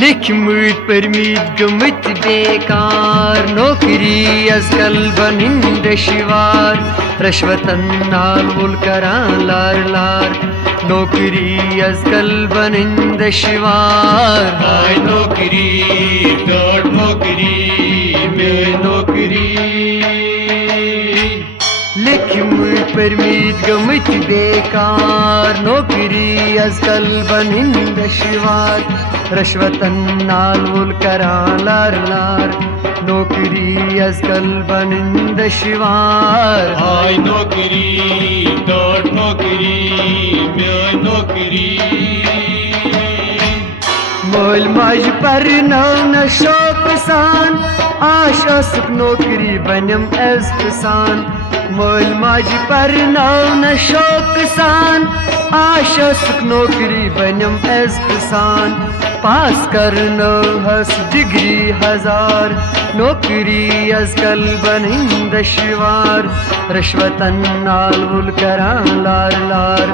लिखमुत परमीत गमत बेकार नौकरी अजकल बनिन दशवार रश्वतन नाल वुल करां लार लार नौकरी अजकल बनिन दशवार हाय नौकरी दौड़ नौकरी में नौकरी लिखमुत परमीत गमत बेकार नौकरी अजकल बनिन दशवार रश्वतन नाल वुल करां लार लार नौकरी अजकल बनिन दशवार हाय नौकरी दौड़ नौकरी में नौकरी मोल माज परनौ न शौक सान आश असुक नौकरी बनम एज़्सान मोल माज परनौ न शौक सान आश असुक नौकरी बनम एज़्सान पास करनो हस डिग्री हजार नौकरी अजकल बनिन दशवार रश्वतन नाल वुल करां लार लार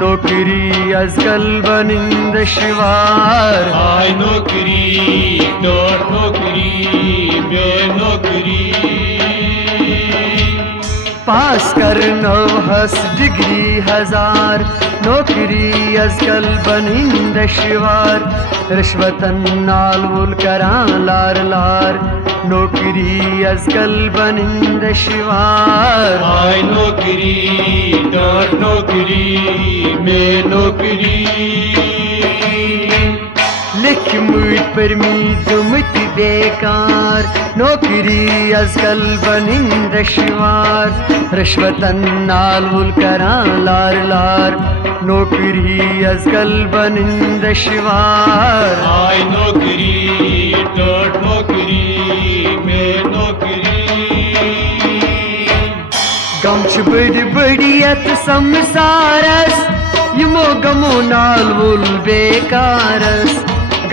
नौकरी अजकल बनिन दशवार हाय नौकरी दौड़ नौकरी में नौकरी पास करनो हस डिग्री हजार नौकरी अजकल बनिन दशवार रश्वतन नाल वुल करां लार लार नौकरी अजकल बनिन दशवार हाय नौकरी दौड़ नौकरी में नौकरी लिखमुत परमीत गमत बेकार नौकरी अजकल बनिन दशवार रश्वतन नाल वुल करां लार लार नौकरी अजकल बनिन दशवार हाय नौकरी दौड़ नौकरी में नौकरी गम छ बड़ी बड़ी यत संसारस यमो गमो नाल वुल बेकारस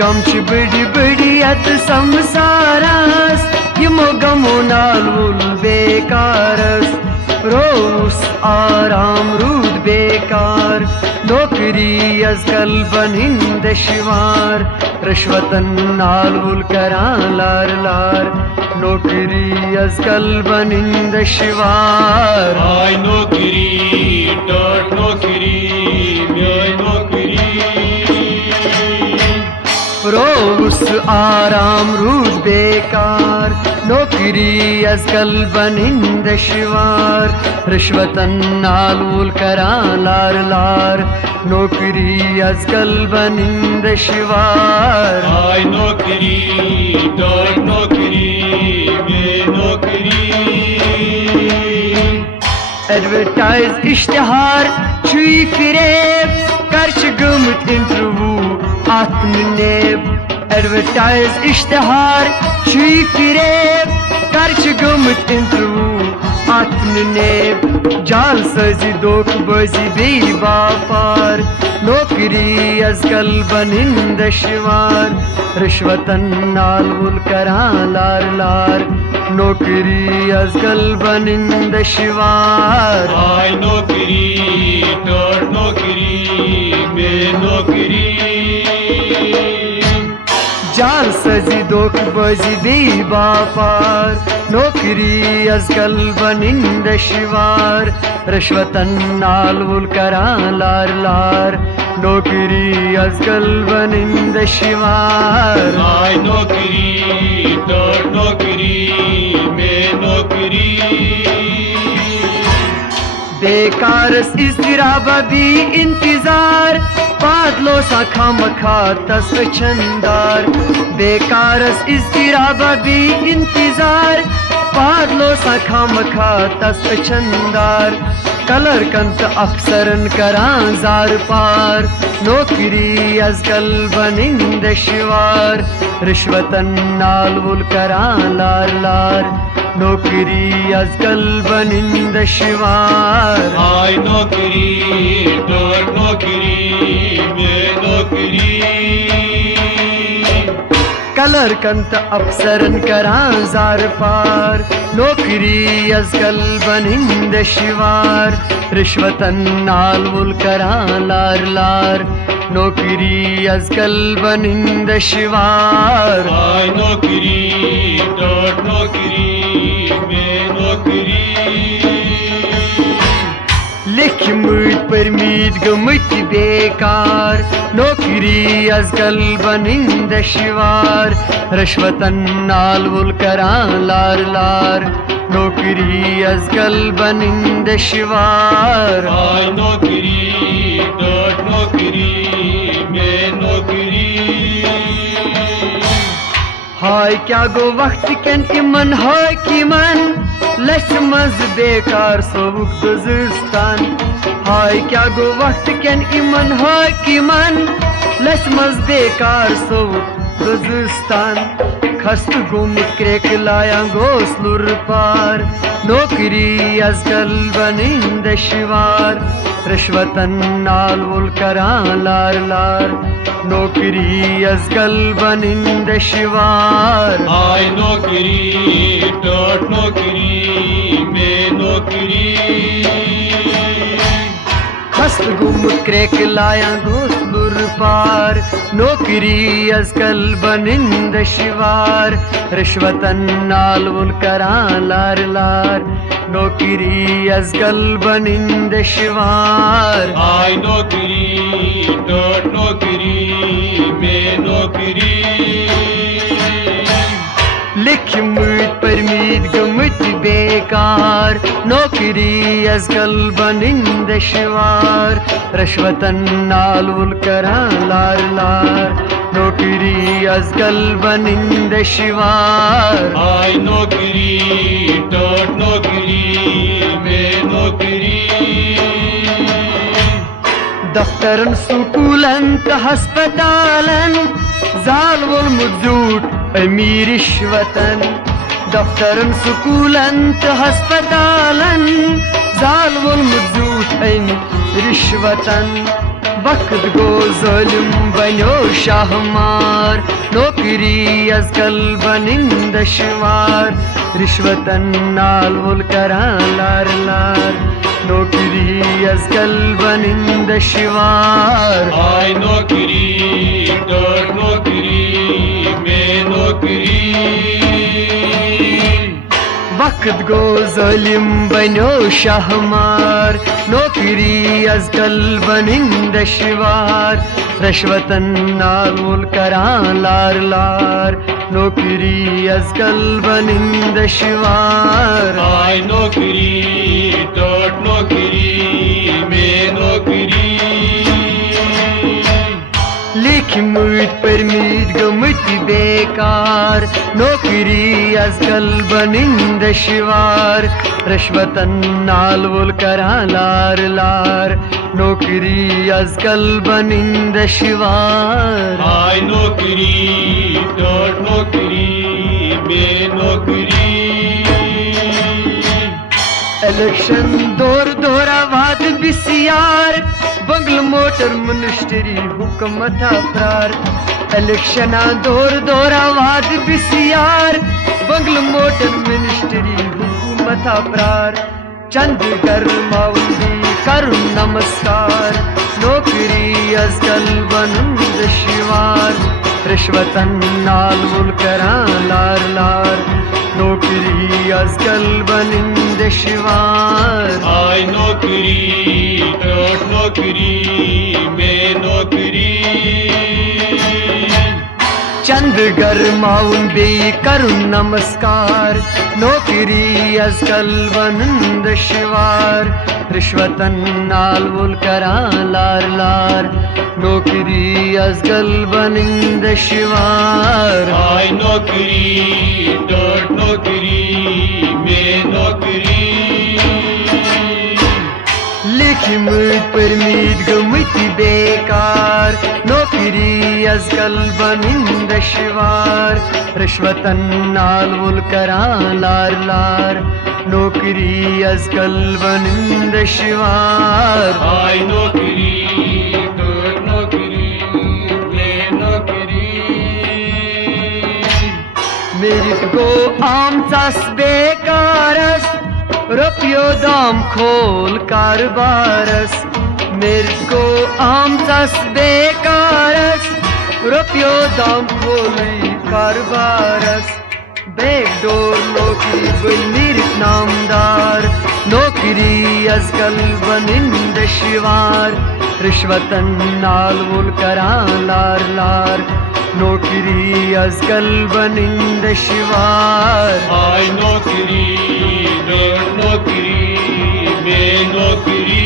गम छ बड़ी बड़ी यत संसारस यमो गमो नाल वुल बेकारस रोस आराम रूद बेकार नौकरी अजकल बनिन दशवार रश्वतन नाल वुल करां लार लार नौकरी अजकल बनिन दशवार हाय नौकरी दौड़ नौकरी में नौकरी रोस आराम रूद बेकार नौकरी अजकल बनिन दशवार रश्वतन नाल वुल करां लार लार नौकरी अजकल बनिन दशवार हाय नौकरी दौड़ नौकरी में नौकरी एडवर्टाइज इश्तिहार छुई फिरेब कर गमत इंटरव्यू आत्मनेब एडवर्टाइज इश्तिहार छुई फिरेब कर गमत इंटरव्यू आत्मनेब जाल सजी दोख बजी बे बापार नौकरी अजकल बनिन दशवार रश्वतन नाल वुल करां लार लार नौकरी अजकल बनिन दशवार हाय नौकरी दौड़ नौकरी में नौकरी जाल सजी दोख बजी बे बापार नौकरी अजकल बनिन दशवार रश्वतन नाल वुल करां लार लार नौकरी अजकल बनिन दशवार हाय नौकरी दौड़ नौकरी में नौकरी बेकारस इज़्तिराबा भी इंतजार बादलों सा खामखा तस छंदार बेकारस इज़्तिराबा भी इंतजार बादलों सा खामखा तस छंदार कलर कंत अफसरन करां जार पार नौकरी अजकल बनिन दशवार रिश्वतन नाल वुल करां लार लार नौकरी अजकल बनिन दशवार हाय नौकरी दौड़ नौकरी में नौकरी कलर कंत अफसरन करां जार पार नौकरी अजकल बनिन दशवार रिश्वतन नाल वुल करां लार लार नोकरी आजकाल बनिंद शिवार हाय नौकरी टोट नौकरी में नौकरी लिखमत परमीत गमत बेकार नौकरी आजकल बनिंद शिवार रिश्वतन नाल वुल करां लार लार नौकरी आजकल बनिंद शिवार हाय नौकरी टोट नौकरी में नौकरी हाय क्या गो वक्त कन इमन हाय कि मन लस मज बेकार सोबुक गुज़िस्तान हाय क्या गो वक्त कन इमन हाय कि मन लस मज बेकार सोबुक गुज़िस्तान खस्त गुम क्रेक लाया गोसलुर पार नौकरी आजकल बनिंद शिवार रिश्वतन नाल वुल करां लार लार नौकरी आजकल बनिंद शिवार हाय नौकरी टोट नौकरी में नौकरी खस्त गुम क्रेक लाया गोसलुर पार नौकरी आजकल बनिंद शिवार रिश्वतन नाल वुल करां लार लार नौकरी आजकल बनिंद शिवार हाय नौकरी टोट नौकरी में नौकरी लिखमत परमीत गमत बेकार नौकरी आजकल बनिंद शिवार रिश्वतन नाल वुल करां लार लार नौकरी आजकल बनिंद शिवार हाय नौकरी टोट नौकरी में नौकरी दफ्तरन स्कूलन त हस्पतालन जाल वुल मुजूट अमीर रिश्वतन दफ्तरन स्कूलन त हस्पतालन जाल वुल मुजूट अमीर रिश्वतन वक्त गो ज़ालिम बनो शाहमार नौकरी आजकल बनिंद शिवार रिश्वतन नाल वुल करां लार लार नौकरी आजकल बनिंद शिवार हाय नौकरी टोट नौकरी में नौकरी वक्त गो ज़ालिम बनो शाहमार नौकरी आजकल बनिंद शिवार रिश्वतन नाल वुल करां लार लार नौकरी आजकल बनिंद शिवार हाय नौकरी टोट नौकरी में नौकरी लिखमत परमीत गमत बेकार नौकरी आजकल बनिंद शिवार रिश्वतन नाल वुल करां लार लार नौकरी आजकल बनिंद शिवार हाय नौकरी टोट नौकरी में नौकरी इलेक्शन दौर दौरावाद बिसियार बंगल मोटर मिनिस्ट्री हुकूमत प्रार इलेक्शन दौर दौरावाद बिसियार बंगल मोटर मिनिस्ट्री हुकूमत प्रार चंद गर्माउंदी करुण नमस्कार नौकरी आजकल बनिंद शिवार रिश्वतन नाल वुल करां लार लार नौकरी आजकल बनिंद शिवार हाय नौकरी टोट नौकरी में नौकरी चंद गर्माउन बे करुण नमस्कार नौकरी आजकल बनिंद शिवार रिश्वतन नाल वुल करां लार लार नौकरी आजकल बनिंद शिवार हाय नौकरी टोट नौकरी में नौकरी लिखमत परमीत गमत बेकार नौकरी आजकल बनिंद शिवार रिश्वतन नाल वुल करां लार लार नौकरी आजकल बनिंद शिवार हाय नौकरी टोट नौकरी में नौकरी मेरिट गो आमचास बेकारस रुपयो दाम खोल कारबारस Mirko amtas bekaras Rupyo dam kholi karbaras Backdoor nokri bölmirit namdar Nokri azkal banin deshvar Rishwatan nalvul karan lar lar Nokri azkal banin deshvar Ay nokri, dört nokri, me nokri.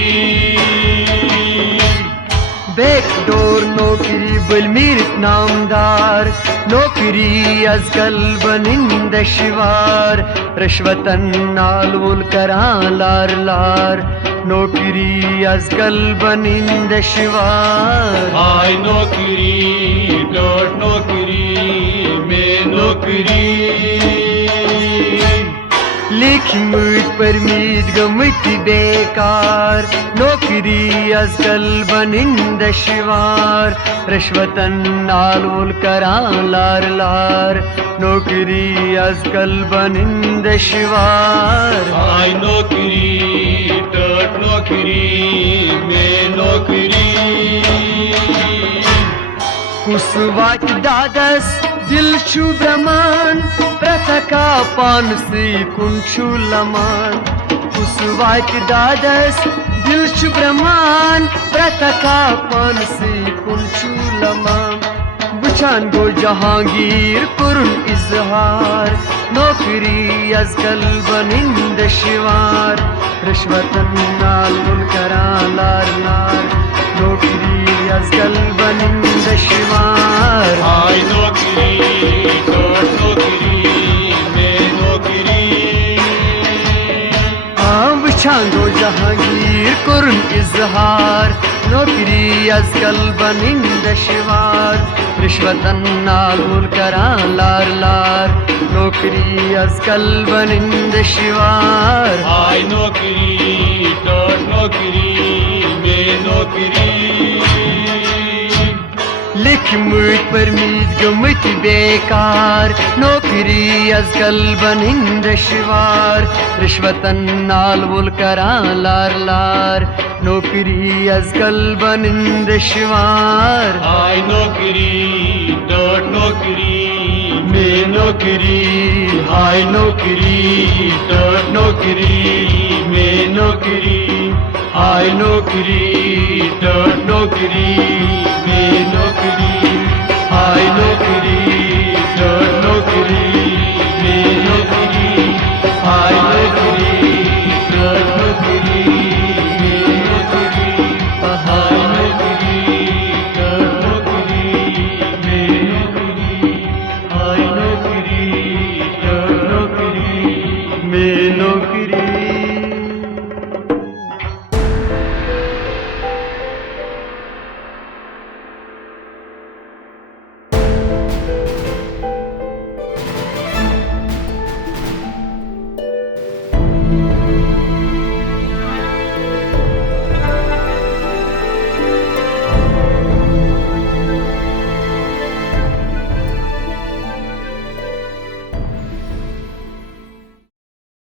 Backdoor nokri bölmirit namdar Nokri azkal banin deshvar Rishwatan nalvul karan lar lar Nokri azkal banin deshvar Ay nokri, dört nokri, me nokri. Likhmut permit gamit bekar Nokri azkal banin deshvar Rishwatan nalvul karan lar lar Nokri azkal banin deshvar Ay nokri, dört nokri, me nokri. Kusvat dadas dil chu brahman Prataka pansi kunchu laman Kusvat dadas dil chu brahman Prataka pansi kunchu laman Buchan go Jahangir kurun izhar Nokri azkal banin deshvar Rishwatan nalvul karan lar lar Nokri azkal banin deshvar Ay nokri, dört nokri, me nokri. Bıçango Jahangir kurun izhar Nokri azkal banin deshvar Rishwatan nalvul karan lar lar Nokri azkal banin deshvar Ay nokri, dört nokri, me nokri. Likhmut permit gamit bekar Nokri azkal banin deshvar Rishwatan nalvul karan lar lar Nokri azkal banin deshvar Ay nokri, dört nokri, me nokri. Ay nokri, dört nokri, me nokri. Ay nokri, dört nokri, me nokri. Ay nokri, dört nokri, me nokri. Ay nokri, dört nokri, me nokri. Ay nokri, dört nokri, me nokri. Ay